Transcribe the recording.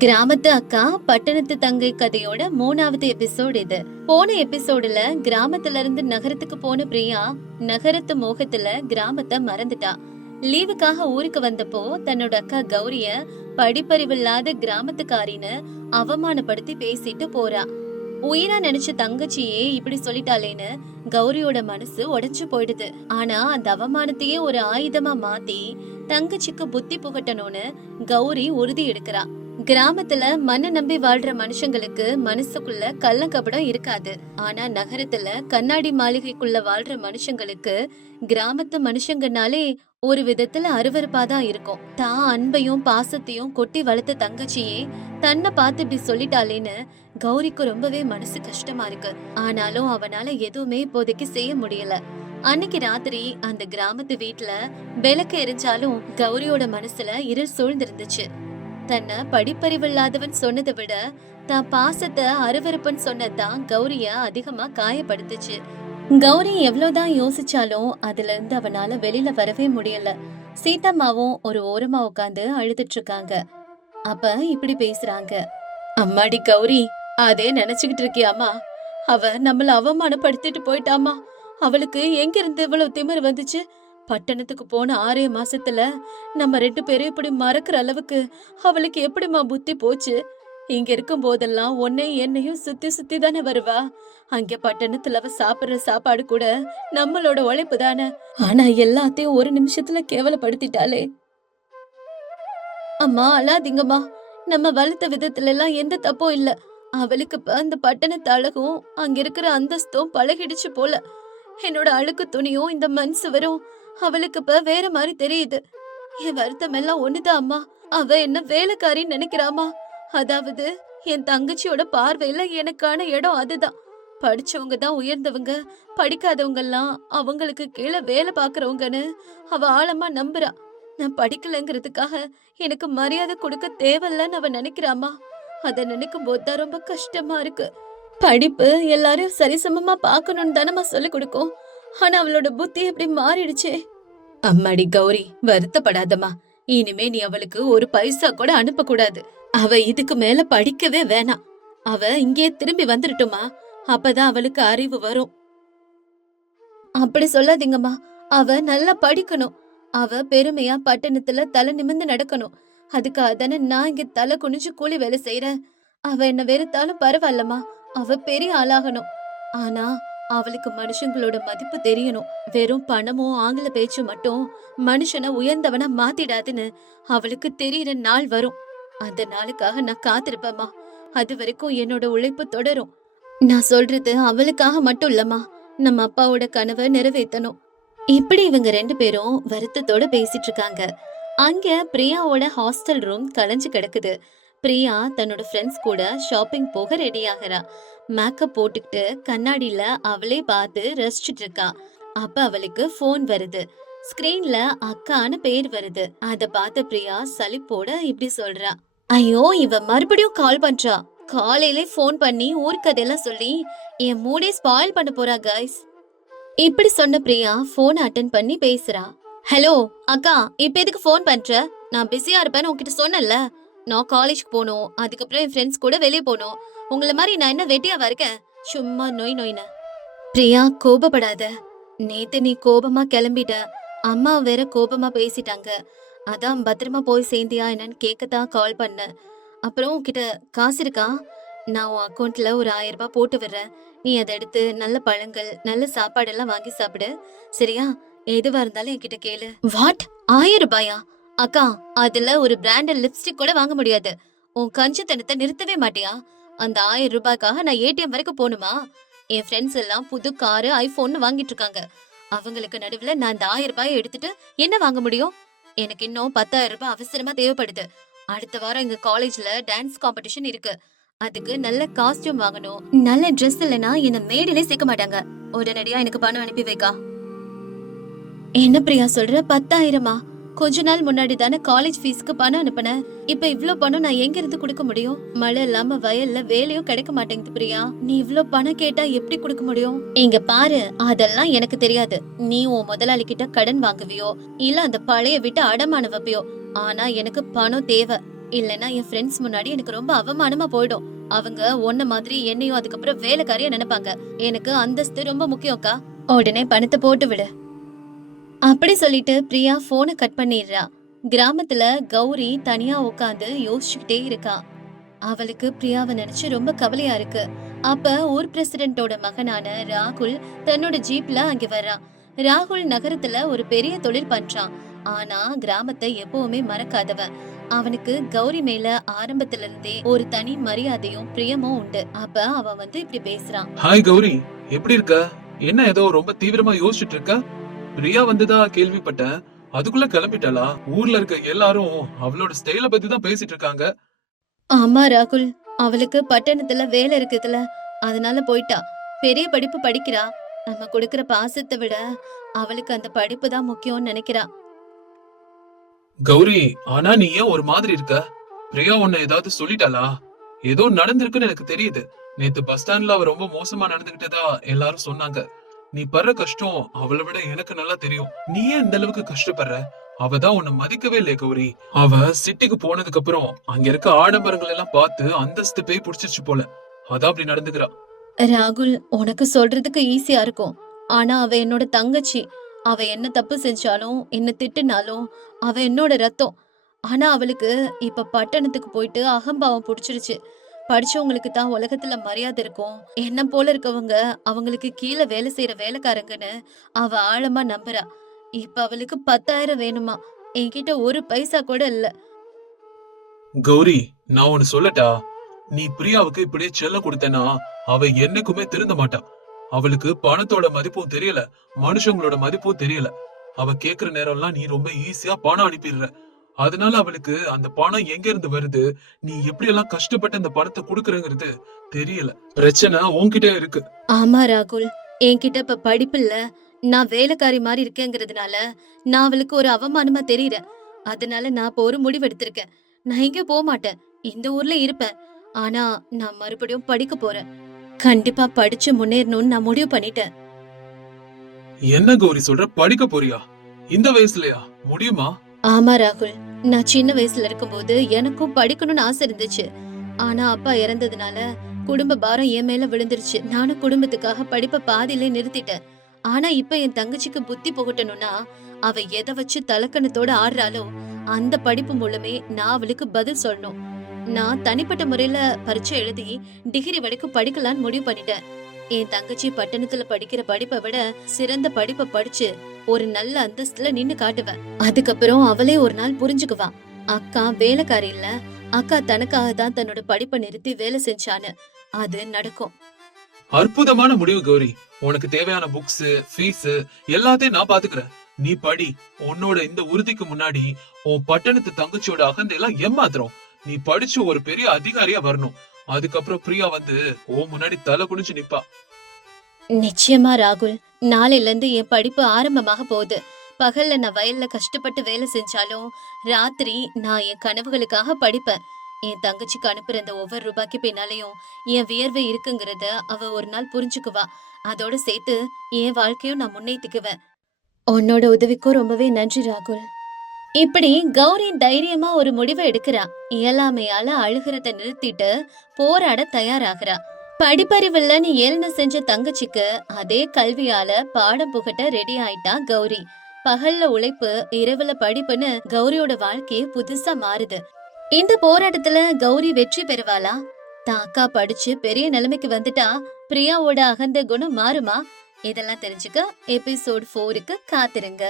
கிராமத்து அக்கா பட்டணத்து தங்கை கதையோட 3வது எபிசோட் இது. போன எபிசோடுல கிராமத்துல இருந்து நகரத்துக்கு போன பிரியா நகரத்து மோகத்துல கிராமத்தை மறந்துட்டா. லீவுக்காக ஊருக்கு வந்தப்போ தன்னோட அக்கா கௌரிய படிப்பறிவில்லாத கிராமத்துக்காரின்னு அவமானப்படுத்தி பேசிட்டு போறா. உயிரா நினைச்ச தங்கச்சியே இப்படி சொல்லிட்டாளேன்னு கௌரியோட மனசு உடைஞ்சு போயிடுது. ஆனா அந்த அவமானத்தையே ஒரு ஆயுதமா மாத்தி தங்கச்சிக்கு புத்தி புகட்டணும்னு கௌரி உறுதி எடுக்கிறா. கிராமத்துல மண்ணை நம்பி வாழ்ற மனுஷங்களுக்கு மனசுக்குள்ள கள்ளங்கபடம் இருக்காது. ஆனா நகரத்துல கண்ணாடி மாளிகைக்குள்ள வாழ்ற மனுஷங்களுக்கு கிராமத்து மனுஷங்கனாலே ஒரு விதத்துல அருவருப்பாதான் இருக்கும். தான் அன்பையும் பாசத்தையும் கொட்டி வளர்த்த தங்கச்சியே தன்னை பார்த்து இப்படி சொல்லிட்டாலேன்னு கௌரிக்கு ரொம்பவே மனசு கஷ்டமா இருக்கு. ஆனாலும் அவனால எதுவுமே இப்போதைக்கு செய்ய முடியல. அன்னைக்கு ராத்திரி அந்த கிராமத்து வீட்டுல விளக்கு எரிஞ்சாலும் கௌரியோட மனசுல இருள் சூழ்ந்திருந்துச்சு. தன்னை படிப்பறிவில்லாதவன் சொன்னதை விட தான் பாசத்தை அருவருப்புன்னு சொன்னதான் கௌரிய அதிகமா காயப்படுத்துச்சு. கௌரி எவ்வளவுதான் யோசிச்சாலும் அதுல இருந்து அவனால வெளியில வரவே முடியல. சீதம்மாவும் ஒரு ஓரமா உட்காந்து அழுதுட்டு இருக்காங்க. அப்ப இப்படி பேசுறாங்க. அம்மாடி கௌரி, அதே நினைச்சுக்கிட்டு இருக்கியாமா? அவ நம்மள அவமானப்படுத்திட்டு போயிட்டாமா. அவளுக்கு எங்க இருந்து இவ்வளவு திமிரு வந்துச்சு? பட்டணத்துக்கு போன 6 மாசத்துல நம்ம 2 பேரும் இப்படி மறக்கிற அளவுக்கு அவளுக்கு எப்படிமா புத்தி போச்சு? இங்க இருக்கும் போதெல்லாம் உன்னையும் என்னையும் சுத்தி சுத்தி தானே வருவா. அங்க பட்டணத்துல அவ சாப்பிடுற சாப்பாடு கூட நம்மளோட உழைப்பு தானே. ஆனா எல்லாத்தையும் ஒரு நிமிஷத்துல கேவலப்படுத்திட்டாளே. அம்மா அழாதீங்கம்மா. நம்ம வளர்த்த விதத்துல எல்லாம் எந்த தப்பும் இல்ல. அவளுக்கு இப்ப அந்த பட்டணத்து அழகும் அங்க இருக்கிற அந்தஸ்தும் பழகிடுச்சு போல. என்னோட அழுக்கு துணியும் இந்த மண் சுவரும் அவளுக்கு இப்ப வேற மாதிரி தெரியுது. என் வருத்தம் எல்லாம் ஒண்ணுதான் அம்மா. அவ என்ன வேலைக்காரின்னு நினைக்கிறாமா. அதாவது என் தங்கச்சியோட பார்வையில எனக்கான இடம் அதுதான். படிச்சவங்க தான் உயர்ந்தவங்க, படிக்காதவங்க எல்லாம் அவங்களுக்கு கீழே வேலை பாக்குறவங்கன்னு அவ ஆழமா நம்புறா. நான் படிக்கலங்கிறதுக்காக எனக்கு மரியாதை கொடுக்க தேவையில்லன்னு அவ நினைக்கிறாமா. அத நினைக்கும் போதுதான் ரொம்ப கஷ்டமா இருக்கு. படிப்பு எல்லாரையும் சரிசமமா பாக்கணும்னு தானமா சொல்லி கொடுக்கும். ஆனா அவளோட புத்தி எப்படி மாறிடுச்சே. அம்மாடி கௌரி, வருத்தப்படாதம்மா. இனிமே நீ அவளுக்கு ஒரு பைசா கூட அனுப்ப கூடாது. அவ இதுக்கு மேல படிக்கவே வேணாம். அவ இங்கே திரும்பி வந்துடட்டுமா? அப்பதான் அவளுக்கு அறிவு வரும். அப்படி சொல்லாதீங்கம்மா. அவ நல்லா படிக்கணும். அவ பெருமையா பட்டணத்துல தலை நிமிர்ந்து நடக்கணும். அதுக்காக தானே நான் இங்க தலை குனிஞ்சு கூலி வேலை செய்யறேன். அவ என்ன வெறுத்தாலும் பரவாயில்லம்மா. அவ பெரிய ஆளாகணும். ஆனா அவளுக்கு மனுஷங்களோட மதிப்பு தெரியணும். வெறும் பணமும் ஆங்கில பேச்சு மட்டும் மனுஷனை உயர்ந்தவனா மாத்திடாதுன்னு அவளுக்கு தெரியற நாள் வரும். அந்த நாளுக்காக நான் காத்திருப்பேம்மா. அது வரைக்கும் என்னோட உழைப்பு தொடரும். நான் சொல்றது அவளுக்காக மட்டும் இல்லம்மா, நம்ம அப்பாவோட கனவை நிறைவேற்றணும். இப்படி இவங்க 2 பேரும் வருத்தத்தோட பேசிட்டு இருக்காங்க. அங்க பிரியாவோட ஹாஸ்டல் ரூம் கலைஞ்சு கிடக்குது. பிரியா தன்னோட ஃப்ரெண்ட்ஸ் கூட ஷாப்பிங் போக ரெடி ஆகிறா. மேக்கப் போட்டுக்கிட்டு கண்ணாடியில அவளே பார்த்து ரசிச்சுட்டு இருக்கா. அப்ப அவளுக்கு போன் வருது. ஸ்கிரீன்ல அக்கான்னு பேர் வருது. அத பார்த்த பிரியா சலிப்போட இப்படி சொல்றா. ஐயோ, இவ மறுபடியும் கால் பண்றா. காலையிலே போன் பண்ணி ஊர்க்கதையெல்லாம் சொல்லி என் மூடே ஸ்பாயில் பண்ண போறா கைஸ். இப்படி சொன்ன பிரியா போன் அட்டென்ட் பண்ணி பேசுறா. ஹலோ அக்கா, இப்ப எதுக்கு போன் பண்ற? நான் பிஸியா இருப்பேன்னு உன்கிட்ட சொன்னல. நான் காலேஜ்க்கு போகணும், அதுக்கப்புறம் என் ஃப்ரெண்ட்ஸ் கூட வெளியே போகணும். உங்களை மாதிரி நான் என்ன வெட்டியாவா இருக்கேன்? சும்மா நோய் நோய்னு. பிரியா, கோபப்படாத. நேத்து நீ கோபமா கிளம்பிட்ட. அம்மா வேற கோபமா பேசிட்டாங்க. அதான் பத்திரமா போய் சேர்ந்தியா என்னன்னு கேட்கத்தான் கால் பண்ண. அப்புறம் உன்கிட்ட காசு இருக்கா? நான் உன் அக்கௌண்ட்ல ஒரு 1000 ரூபாய் போட்டு விடுறேன். நீ அதை எடுத்து நல்ல பழங்கள் நல்ல சாப்பாடெல்லாம் வாங்கி சாப்பிடு, சரியா? எதுவா இருந்தாலும் என்கிட்ட கேளு. வாட், 1000 ரூபாயா? அக்கா, அதுல ஒரு பிராண்டட் லிப்ஸ்டிக் கூட வாங்க முடியாது. உன் கஞ்சத்தனத்தை நிறுத்தவே மாட்டியா? அந்த 1000 ரூபாய்க்காக நான் ஏடிஎம் வரைக்கும் போகணுமா? என் ஃப்ரெண்ட்ஸ் எல்லாம் புது காரு ஐபோன் வாங்கிட்டு இருக்காங்க. அவங்களுக்கு நடுவுல நான் அந்த 1000 ரூபாயை எடுத்துட்டு என்ன வாங்க முடியும்? எனக்கு இன்னும் 10,000 ரூபாய் அவசரமா தேவைப்படுது. அடுத்த வாரம் எங்க காலேஜ்ல டான்ஸ் காம்படிஷன் இருக்கு. அதுக்கு நல்ல காஸ்டியூம் வாங்கணும். நல்ல ட்ரெஸ் இல்லனா என்ன மேடையிலே சேர்க்க மாட்டாங்க. உடனடியா எனக்கு பணம் அனுப்பி வைக்கா. என்ன பிரியா சொல்ற? 10,000மா? கொஞ்ச நாள் முன்னாடி தானே காலேஜ் ஃபீஸ்க்கு பணம் அனுப்பின. இப்ப இவ்ளோ பணம் நான் எங்க இருந்து கொடுக்க முடியும்? மழை இல்லாம வயல்ல வேலையும் கிடைக்க மாட்டேங்குது பிரியா. நீ இவ்ளோ பணம் கேட்டா எப்படி கொடுக்க முடியும்? இங்க பாரு, அதெல்லாம் எனக்கு தெரியாது. நீ உன் முதலாளி கிட்ட கடன் வாங்குவியோ இல்ல அந்த பழைய விட்டு அடமான வைப்பியோ. ஆனா எனக்கு பணம் தேவை. இல்லனா என் ஃப்ரெண்ட்ஸ் முன்னாடி எனக்கு ரொம்ப அவமானமா போயிடும். அவங்க உன்ன மாதிரி என்னையும் அதுக்கப்புறம் வேலைக்காரியா நினைப்பாங்க. எனக்கு அந்தஸ்து ரொம்ப முக்கியம்க்கா. உடனே பணத்தை போட்டு விடு. அப்படி சொல்லிட்டு பிரியா போனை கட் பண்ணிடுறா. கிராமத்துல கௌரி தனியா உட்காந்து யோசிச்சுக்கிட்டே இருக்கா. அவளுக்கு பிரியாவை நினைச்சு ரொம்ப கவலையா இருக்கு. அப்ப ஊர் பிரசிடென்ட்டோட மகனான ராகுல் தன்னோட ஜீப்ல அங்க வர்றான். ராகுல் நகரத்துல ஒரு பெரிய தொழில் பண்றான். ஆனா கிராமத்தை எப்பவுமே மறக்காதவன். அவனுக்கு கௌரி மேல ஆரம்பத்துல இருந்தே ஒரு தனி மரியாதையும் பிரியமும் உண்டு. அப்ப அவன் வந்து இப்படி பேசுறான். ஹாய் கௌரி, எப்படி இருக்க? என்ன ஏதோ ரொம்ப தீவிரமா யோசிச்சுட்டு இருக்க? பிரியா வந்ததா கேள்விப்பட்டேன். அதுக்குள்ள கிளம்பிட்டாளா? ஊர்ல இருக்க எல்லாரும் அவளோட ஸ்டைல பத்தி தான் பேசிட்டு இருக்காங்க. ஆமா ராகுல், அவளுக்கு பட்டணத்துல வேலை இருக்குதுல, அதனால போயிட்டா. பெரிய படிப்பு படிக்கிறா. நம்ம கொடுக்கற பாசத்தை விட அவளுக்கு அந்த படிப்பு தான் முக்கியம்னு நினைக்கிறா. கௌரி, ஆனா நீ ஏன் ஒரு மாதிரி இருக்க? பிரியா உன்னை ஏதாவது சொல்லிட்டாளா? ஏதோ நடந்திருக்குன்னு எனக்கு தெரியுது. நேத்து பஸ் ஸ்டாண்ட்ல அவ ரொம்ப மோசமா நடந்துகிட்டதா எல்லாரும் சொன்னாங்க. நீ படுற கஷ்டம் அவளை விட எனக்கு நல்லா தெரியும். நீ ஏன் இந்த அளவுக்கு கஷ்டப்படுற? அவதான் உன்னை மதிக்கவே இல்லையே கௌரி. அவ சிட்டிக்கு போனதுக்கு அப்புறம் அங்க இருக்க ஆடம்பரங்கள் எல்லாம் பார்த்து அந்தஸ்து பேய் புடிச்சிருச்சு போல. அதான் அப்படி நடந்துக்கிறா. ராகுல், உனக்கு சொல்றதுக்கு ஈஸியா இருக்கும். ஆனா அவ என்னோட தங்கச்சி. அவ என்ன தப்பு செஞ்சாலும் என்ன திட்டுனாலும் அவ என்னோட ரத்தம். ஆனா அவளுக்கு இப்ப பட்டணத்துக்கு போயிட்டு அகம்பாவம் புடிச்சிருச்சு. படிச்சவங்களுக்கு தான் உலகத்துல மரியாதை இருக்கும். என்ன போல இருக்கவங்க அவங்களுக்கு கீழே வேலை செய்யற வேலைக்காரங்கன்னு அவ ஆழமா நம்புறா. இப்ப அவளுக்கு 10,000 வேணுமா? என்கிட்ட ஒரு பைசா கூட இல்ல. கௌரி, நான் ஒன்னு சொல்லட்டா? நீ பிரியாவுக்கு இப்படியே செல்ல கொடுத்தனா அவ என்னைக்குமே திருந்த மாட்டா. அவளுக்கு பணத்தோட மதிப்பும் தெரியல, மனுஷங்களோட மதிப்பும் தெரியல. அவ கேக்குற நேரம்லாம் நீ ரொம்ப ஈஸியா பணம் அனுப்பிடுற. அதனால அவளுக்கு அந்த பணம் எங்க இருந்து வருது, நீ எப்படி எல்லாம் கஷ்டப்பட்டு அந்த பணத்தை குடுக்கறங்கிறது தெரியல. பிரச்சனை உன்கிட்ட இருக்கு. ஆமா ராகுல், என்கிட்ட இப்ப படிப்பு இல்ல, நான் வேலைக்காரி மாதிரி இருக்கேங்கிறதுனால நான் அவளுக்கு ஒரு அவமானமா தெரியறேன். அதனால நான் இப்ப ஒரு முடிவு எடுத்திருக்கேன். நான் எங்க போக மாட்டேன், இந்த ஊர்ல இருப்பேன். ஆனா நான் மறுபடியும் படிக்க போறேன். கண்டிப்பா படிச்சு முன்னேறணும்னு நான் முடிவு பண்ணிட்டேன். என்ன கௌரி சொல்ற? படிக்க போறியா? இந்த வயசுலயா முடியுமா? ஆமா ராகுல், நான் சின்ன வயசுல இருக்கும்போது எனக்கும் படிக்கணும்னு ஆசை இருந்துச்சு. ஆனா அப்பா இறந்ததுனால குடும்ப பாரம் என் மேல விழுந்துருச்சு. நானும் குடும்பத்துக்காக படிப்பை பாதியிலே நிறுத்திட்டேன். ஆனா இப்ப என் தங்கச்சிக்கு புத்தி புகட்டணும்னா அவ எதை வச்சு தலக்கணத்தோட ஆடுறாளோ அந்த படிப்பு மூலமே நான் அவளுக்கு பதில் சொல்லணும். நான் தனிப்பட்ட முறையில பரீட்சை எழுதி டிகிரி வரைக்கும் படிக்கலான்னு முடிவு பண்ணிட்டேன். என் தங்கச்சி பட்டணத்துல படிக்கிற படிப்பை விட சிறந்த படிப்பை படிச்சு ஒரு நல்ல அந்தஸ்துல நின்னு காட்டுவேன். அதுக்கப்புறம் அவளே ஒரு நாள் புரிஞ்சுக்குவா, அக்கா வேலைக்காரி இல்ல, அக்கா தனக்காக தான் தன்னோட படிப்பை நிறுத்தி வேலை செஞ்சான்னு. அது நடக்கும். அற்புதமான முடிவு கௌரி. உனக்கு தேவையான புக்ஸ், ஃபீஸ் எல்லாத்தையும் நான் பாத்துக்கிறேன். நீ படி. உன்னோட இந்த உறுதிக்கு முன்னாடி உன் பட்டணத்து தங்கச்சியோட அகந்தையெல்லாம் ஏமாத்துறோம். நீ படிச்சு ஒரு பெரிய அதிகாரியா வரணும். அதுக்கப்புறம் பிரியா வந்து உன் முன்னாடி தலை குனிஞ்சு நிப்பா. நிச்சயமா ராகுல், நாளையில இருந்து என் படிப்பு ஆரம்பமாக போகுது. பகல்ல நான் வயல்ல கஷ்டப்பட்டு வேலை செஞ்சாலும் ராத்திரி நான் என் கனவுகளுக்காக படிப்பேன். என் தங்கச்சிக்கு அனுப்புற இந்த ஒவ்வொரு ரூபாய்க்கு பின்னாலையும் என் வியர்வை இருக்குங்கிறத அவ ஒரு நாள் புரிஞ்சுக்குவா. அதோட சேர்த்து என் வாழ்க்கையும் நான் முன்னேத்திக்குவேன். உன்னோட உதவிக்கும் ரொம்பவே நன்றி ராகுல். இப்படி கௌரி தைரியமா ஒரு முடிவை எடுக்கிறா. இயலாமையால அழுகிறத நிறுத்திட்டு போராட தயாராகிறா. படிப்பறிவுல நீ ஏளன செஞ்ச தங்கச்சிக்கு அதே கல்வியால பாடம் புகட்ட ரெடி ஆயிட்டா கௌரி. பகல்ல உழைப்பு, இரவுல படிப்புன்னு கௌரியோட வாழ்க்கையே புதுசா மாறுது. இந்த போராட்டத்துல கௌரி வெற்றி பெறுவாளா? தான் அக்கா படிச்சு பெரிய நிலைமைக்கு வந்துட்டா பிரியாவோட அகந்த குணம் மாறுமா? இதெல்லாம் தெரிஞ்சுக்க எபிசோட் 4க்கு காத்திருங்க.